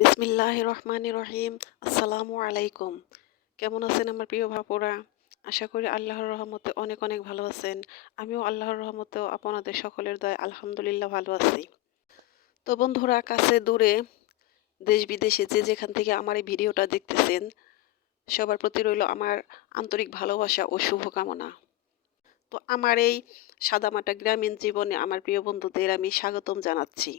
বিসমিল্লাহির রহমানির রহিম। আসসালামু আলাইকুম। কেমন আছেন আমার প্রিয় ভাপুরা? আশা করি আল্লাহর রহমতে অনেক অনেক ভালো আছেন। আমিও আল্লাহর রহমতেও আপনাদের সকলের দয়ায় আলহামদুলিল্লাহ ভালো আছি। তো বন্ধুরা, কাছে দূরে দেশ বিদেশে যে যেখান থেকে আমার এই ভিডিওটা দেখতেছেন, সবার প্রতি রইল আমার আন্তরিক ভালোবাসা ও শুভকামনা। তো আমার এই সাদামাটা গ্রামীণ জীবনে আমার প্রিয় বন্ধুদের আমি স্বাগতম জানাচ্ছি।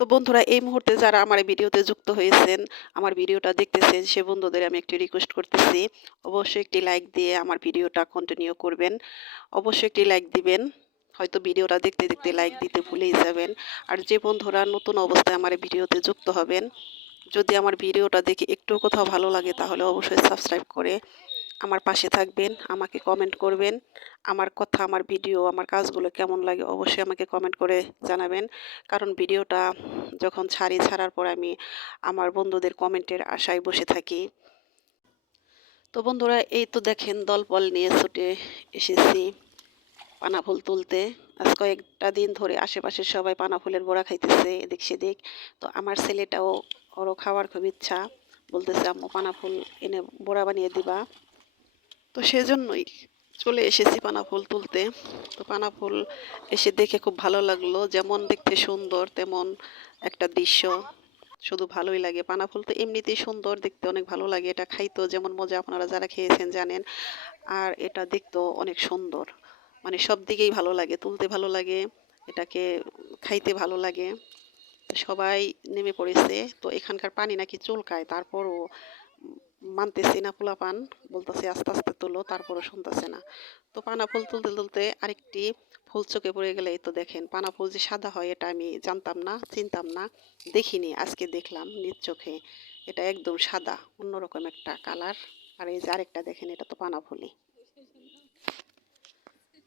তো বন্ধুরা, এই মুহূর্তে যারা আমার এই ভিডিওতে যুক্ত হয়েছেন, আমার ভিডিওটা দেখতেছেন, সে বন্ধুদের আমি একটি রিকোয়েস্ট করতেছি, অবশ্যই একটি লাইক দিয়ে আমার ভিডিওটা কন্টিনিউ করবেন। অবশ্যই একটি লাইক দিবেন। হয়তো ভিডিওটা দেখতে দেখতে লাইক দিতে ভুলেই যাবেন। আর যে বন্ধুরা নতুন অবস্থায় আমার এই ভিডিওতে যুক্ত হবেন, যদি আমার ভিডিওটা দেখে একটু কোথাও ভালো লাগে তাহলে অবশ্যই সাবস্ক্রাইব করে আমার পাশে থাকবেন, আমাকে কমেন্ট করবেন। আমার কথা, আমার ভিডিও, আমার কাজগুলো কেমন লাগে অবশ্যই আমাকে কমেন্ট করে জানাবেন। কারণ ভিডিওটা যখন ছাড়ার পর আমি আমার বন্ধুদের কমেন্টের আশায় বসে থাকি। তো বন্ধুরা, এই তো দেখেন দলবল নিয়ে ছুটে এসেছি পানা ফুল তুলতে। আজ কয়েকটা দিন ধরে আশেপাশের সবাই পানা ফুলের বড়া খাইতেছে এদিক সেদিক। তো আমার ছেলেটাও, ওরও খাওয়ার খুব ইচ্ছা, বলতেছে আম্মু পানা ফুল এনে বড়া বানিয়ে দিবা। তো সেজন্যই চলে এসেছি পানা ফুল তুলতে। তো পানা ফুল এসে দেখে খুব ভালো লাগলো, যেমন দেখতে সুন্দর তেমন একটা দৃশ্য, শুধু ভালোই লাগে। পানা ফুল তো এমনিতেই সুন্দর দেখতে, অনেক ভালো লাগে। এটা খাইতেও যেমন মজা, আপনারা যারা খেয়েছেন জানেন। আর এটা দেখতেও অনেক সুন্দর, মানে সব দিকেই ভালো লাগে, তুলতে ভালো লাগে, এটাকে খাইতে ভালো লাগে। সবাই নেমে পড়েছে। তো এখানকার পানি নাকি চুলকায়, তারপরও মানতেছি না পোলাপান, বলতেছে আস্তে আস্তে তোলো, তারপরও শুনতেছে না। তো পানা ফুল তুলতে তুলতে আরেকটি ফুল চোখে পড়ে গেলে, এই তো দেখেন পানা ফুল যে সাদা হয় এটা আমি জানতাম না, চিনতাম না, দেখিনি, আজকে দেখলাম নিজ চোখে। এটা একদম সাদা, অন্যরকম একটা কালার। আর এই যে আরেকটা দেখেন, এটা তো পানা ফুলই।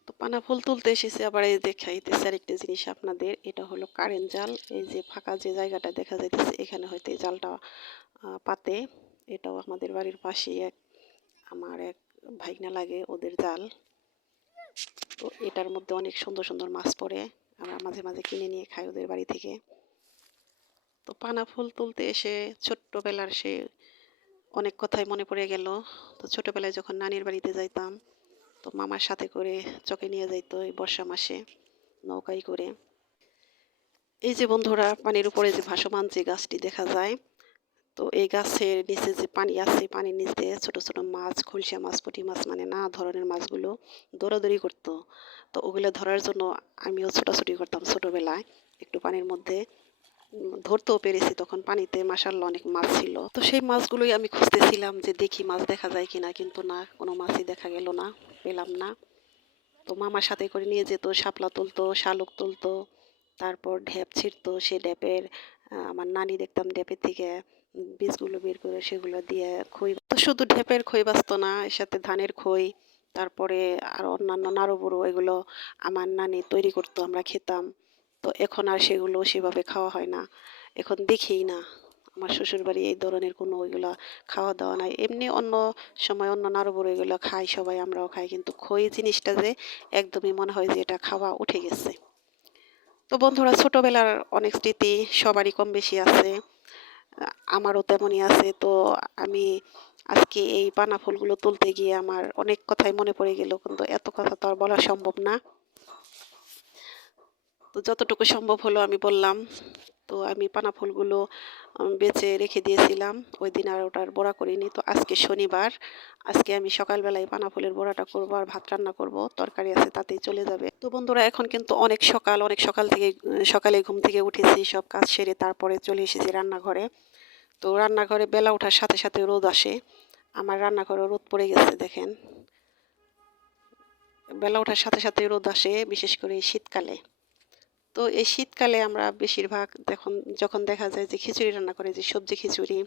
তো পানা ফুল তুলতে এসেছে, আবার এই দেখাইতেছে আরেকটা জিনিস আপনাদের, এটা হলো কারেন্ট জাল। এই যে ফাঁকা যে জায়গাটা দেখা যাইতেছে, এখানে হয়তো এই জালটা পাতে। এটাও আমাদের বাড়ির পাশেই আমার এক ভাইগনা লাগে, ওদের জাল। তো এটার মধ্যে অনেক সুন্দর সুন্দর মাছ পড়ে, আমরা মাঝে মাঝে কিনে নিয়ে খাই ওদের বাড়ি থেকে। তো পানা ফুল তুলতে এসে ছোট্টবেলার সে অনেক কথাই মনে পড়ে গেল। তো ছোটবেলায় যখন নানির বাড়িতে যাইতাম, তো মামার সাথে করে চকে নিয়ে যাইতো এই বর্ষা মাসে নৌকায় করে। এই যে বন্ধুরা, পানির উপরে যে ভাসমান যে গাছটি দেখা যায়, তো এই গাছের নিচে যে পানি আছে, পানির নিচে ছোট ছোট মাছ, খুলসা মাছ, পুঁটি মাছ, মানে নানা ধরনের মাছগুলো দৌড়াদৌড়ি করতো। তো ওগুলো ধরার জন্য আমিও ছোটাছুটি করতাম ছোটবেলায়, একটু পানির মধ্যে ধরতেও পেরেছি। তখন পানিতে মাশাআল্লাহ অনেক মাছ ছিল। তো সেই মাছগুলোই আমি খুঁজতেছিলাম যে দেখি মাছ দেখা যায় কিনা, কিন্তু না, কোনো মাছই দেখা গেল না, পেলাম না। তো মামার সাথে করে নিয়ে যেত, শাপলা তুলতো, শালুক তুলতো, তারপর ঢ্যাপ ছিঁড়তো। সে ঢ্যাপের আমার নানি দেখতাম ঢ্যাপের থেকে বীজগুলো বের করে সেগুলো দিয়ে খই, তো শুধু ঢ্যাপের খই বাঁচতো না, এর সাথে ধানের খই, তারপরে আর অন্যান্য নাড়ু বুড়ো, এগুলো আমার নানি তৈরি করতো, আমরা খেতাম। তো এখন আর সেগুলো সেভাবে খাওয়া হয় না, এখন দেখেই না আমার শ্বশুর বাড়ি এই ধরনের কোনো ওইগুলা খাওয়া দাওয়া নাই। এমনি অন্য সময় অন্য নাড়ু বুড়ো এগুলো খাই সবাই, আমরাও খাই, কিন্তু খই জিনিসটা যে একদমই মনে হয় যে এটা খাওয়া উঠে গেছে। তো বন্ধুরা, ছোটবেলার অনেক স্মৃতি সবারই কম বেশি আছে, আমারও তেমনই আছে। তো আমি আজকে এই পানা ফুলগুলো তুলতে গিয়ে আমার অনেক কথাই মনে পড়ে গেল, কিন্তু এত কথা তো আর বলা সম্ভব না। তো যতটুকু সম্ভব হলো আমি বললাম। তো আমি পানা ফুলগুলো বেছে রেখে দিয়েছিলাম, ওই দিন আর ওটার বড়া করিনি। তো আজকে শনিবার, আজকে আমি সকালবেলায় পানা ফুলের বড়াটা করব, আর ভাত রান্না করব, তরকারি আছে তাতেই চলে যাবে। তো বন্ধুরা, এখন কিন্তু অনেক সকাল, অনেক সকাল থেকে সকালে ঘুম থেকে উঠেছি, সব কাজ সেরে তারপরে চলে এসেছি রান্নাঘরে। তো রান্নাঘরে বেলা ওঠার সাথে সাথে রোদ আসে, আমার রান্নাঘরে রোদ পড়ে গেছে দেখেন। বেলা ওঠার সাথে সাথে রোদ আসে, বিশেষ করে এই শীতকালে। তো এই শীতকালে আমরা বেশিরভাগ যখন দেখা যায় যে খিচুড়ি রান্না করে, যে সবজি খিচুড়ি,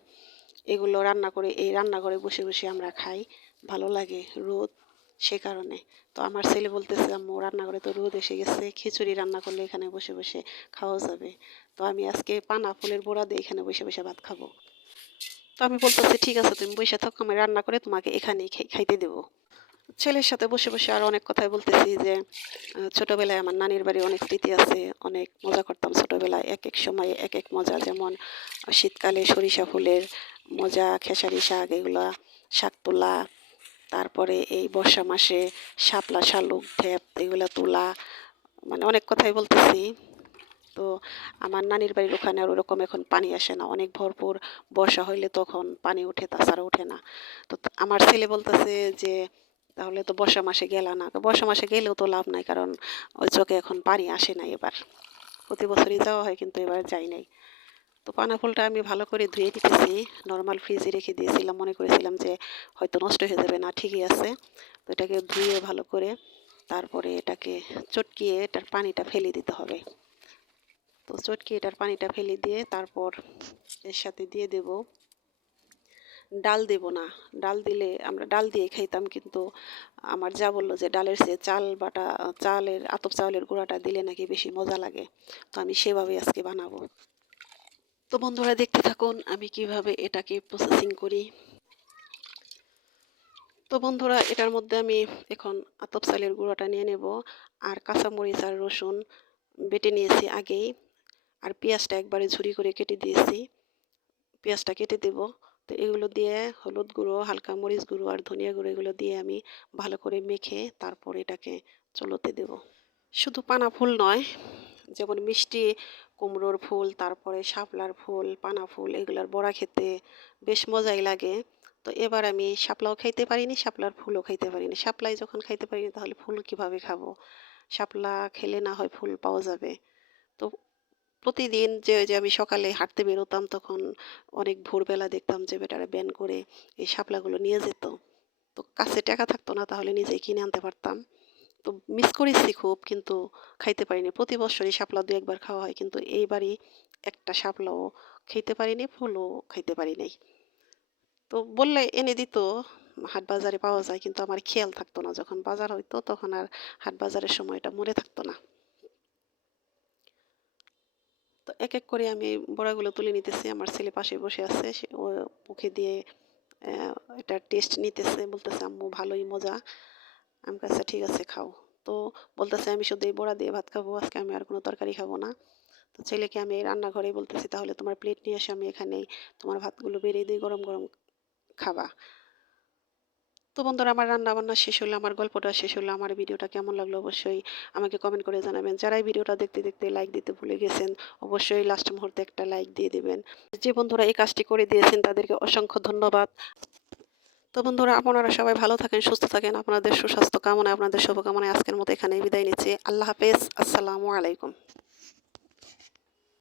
এগুলো রান্না করে এই রান্নাঘরে বসে বসে আমরা খাই, ভালো লাগে রোদ, সে কারণে। তো আমার ছেলে বলতেছে আম্মু রান্নাঘরে তো রোদ এসে গেছে, খিচুড়ি রান্না করলে এখানে বসে বসে খাওয়া যাবে। তো আমি আজকে পানা ফুলের বড়া দিয়ে এখানে বসে বসে ভাত খাবো। তো আমি বলতেছি ঠিক আছে, তুমি বসে থাকো, আমি রান্না করে তোমাকে এখানেই খাইতে দেবো। ছেলের সাথে বসে, বসে আরো অনেক কথাই বলতেছি যে ছোটবেলায় আমার নানির বাড়ি অনেক স্মৃতি আছে। অনেক মজা করতাম ছোটবেলায়। একেক সময়ে একেক মজা। যেমন শীতকালে সরিষা ফুলের মজা, খেসারি শাক এগুলা, শাক তোলা। তারপরে এই বর্ষা মাসে শাপলা, শালুক, ঢেপ এগুলা তোলা। মানে অনেক কথাই বলতেছি। তো আমার নানির বাড়ির ওখানে আর ওরকম এখন পানি আসে না। অনেক ভরপুর বর্ষা হইলে তখন পানি ওঠে, তাছাড়া ওঠে না। তো আমার ছেলে বলতেছে যে, "তাহলে তো বর্ষা মাসে গেলা না।" তো বর্ষা মাসে গেলেও তো লাভ নাই, কারণ ওই চোখে এখন পানি আসে না এবার। প্রতি বছরই যাওয়া হয় কিন্তু এবার যাই নাই। তো পানা ফুলটা আমি ভালো করে ধুয়ে নিতেছি। নরমাল ফ্রিজে রেখে দিয়েছিলাম। মনে করেছিলাম যে হয়তো নষ্ট হয়ে যাবে, না ঠিকই আছে। তো এটাকে ধুয়ে ভালো করে তারপরে এটাকে চটকিয়ে এটার পানিটা ফেলে দিতে হবে। তো চটকিয়ে এটার পানিটা ফেলে দিয়ে তারপর এর সাথে দিয়ে দেব ডাল। দেব না। ডাল দিলে আমরা ডাল দিয়ে খাইতাম, কিন্তু আমার যা বললো যে ডালের চেয়ে চাল বাটা, চালের আতপ চাউলের গুঁড়াটা দিলে নাকি বেশি মজা লাগে। তো আমি সেভাবে আজকে বানাবো। তো বন্ধুরা দেখতে থাকুন আমি কিভাবে এটাকে প্রসেসিং করি। তো বন্ধুরা এটার মধ্যে আমি এখন আতপ চালের গুঁড়োটা নিয়ে নেব, আর কাঁচামরিচ আর রসুন বেটে নিয়েছি আগেই, আর পেঁয়াজটা একবারে ঝুরি করে কেটে দিয়েছি। পেঁয়াজটা কেটে দেব। তো এগুলো দিয়ে হলুদ গুঁড়ো, হালকা মরিচ গুঁড়ো আর ধনিয়া গুঁড়ো এগুলো দিয়ে আমি ভালো করে মেখে তারপর এটাকে চলোতে দেব। শুধু পানা ফুল নয়, যেমন মিষ্টি কুমড়োর ফুল, তারপরে শাপলার ফুল, পানা ফুল এগুলোর বড়া খেতে বেশ মজাই লাগে। তো এবার আমি শাপলাও খাইতে পারিনি, শাপলার ফুলও খাইতে পারিনি। শাপলাই যখন খাইতে পারিনি তাহলে ফুল কিভাবে খাবো? শাপলা খেলে না হয় ফুল পাওয়া যাবে। তো প্রতিদিন যে আমি সকালে হাঁটতে বেরোতাম তখন অনেক ভোরবেলা দেখতাম যে বেটারা ভ্যান করে এই শাপলাগুলো নিয়ে যেত। তো কাছে টাকা থাকতো না, তাহলে নিজেই কিনে আনতে পারতাম। তো মিস করেছি খুব, কিন্তু খাইতে পারিনি। প্রতি বছরই শাপলা দু একবার খাওয়া হয়, কিন্তু এইবারই একটা শাপলাও খেতে পারিনি, ফুলও খাইতে পারি নাই। তো বললে এনে দিত, হাট বাজারে পাওয়া যায়, কিন্তু আমার খেয়াল থাকতো না। যখন বাজার হইতো তখন আর হাট বাজারের সময়টা মনে থাকতো না। তো এক এক করে আমি বড়াগুলো তুলে নিতেছি। আমার ছেলে পাশে বসে আছে, সে ও মুখে দিয়ে এটা টেস্ট নিতেছে, বলতেছে আম্মু ভালোই মজা। আমি কাছে ঠিক আছে খাও। তো বলতেছে আমি শুধু এই বড়া দিয়ে ভাত খাবো, আজকে আমি আর কোনো তরকারি খাবো না। তো ছেলেকে আমি এই রান্নাঘরে বলতেছি তাহলে তোমার প্লেট নিয়ে এসে আমি এখানেই তোমার ভাতগুলো বেড়ে দিই, গরম গরম খাবা। তো বন্ধুরা আমার রান্না বান্না শেষ হলো, আমার গল্পটা শেষ হলো। আমার ভিডিওটা কেমন লাগলো অবশ্যই আমাকে কমেন্ট করে জানাবেন। যারা এই ভিডিওটা দেখতে দেখতে লাইক দিতে ভুলে গেছেন অবশ্যই লাস্ট মুহূর্তে একটা লাইক দিয়ে দেবেন। যে বন্ধুরা এই কাজটি করে দিয়েছেন তাদেরকে অসংখ্য ধন্যবাদ। তো বন্ধুরা আপনারা সবাই ভালো থাকেন, সুস্থ থাকেন। আপনাদের সুস্বাস্থ্য কামনায়, আপনাদের শুভকামনায় আজকের মতো এখানেই বিদায় নিচ্ছি। আল্লাহ হাফেজ। আসসালামু আলাইকুম।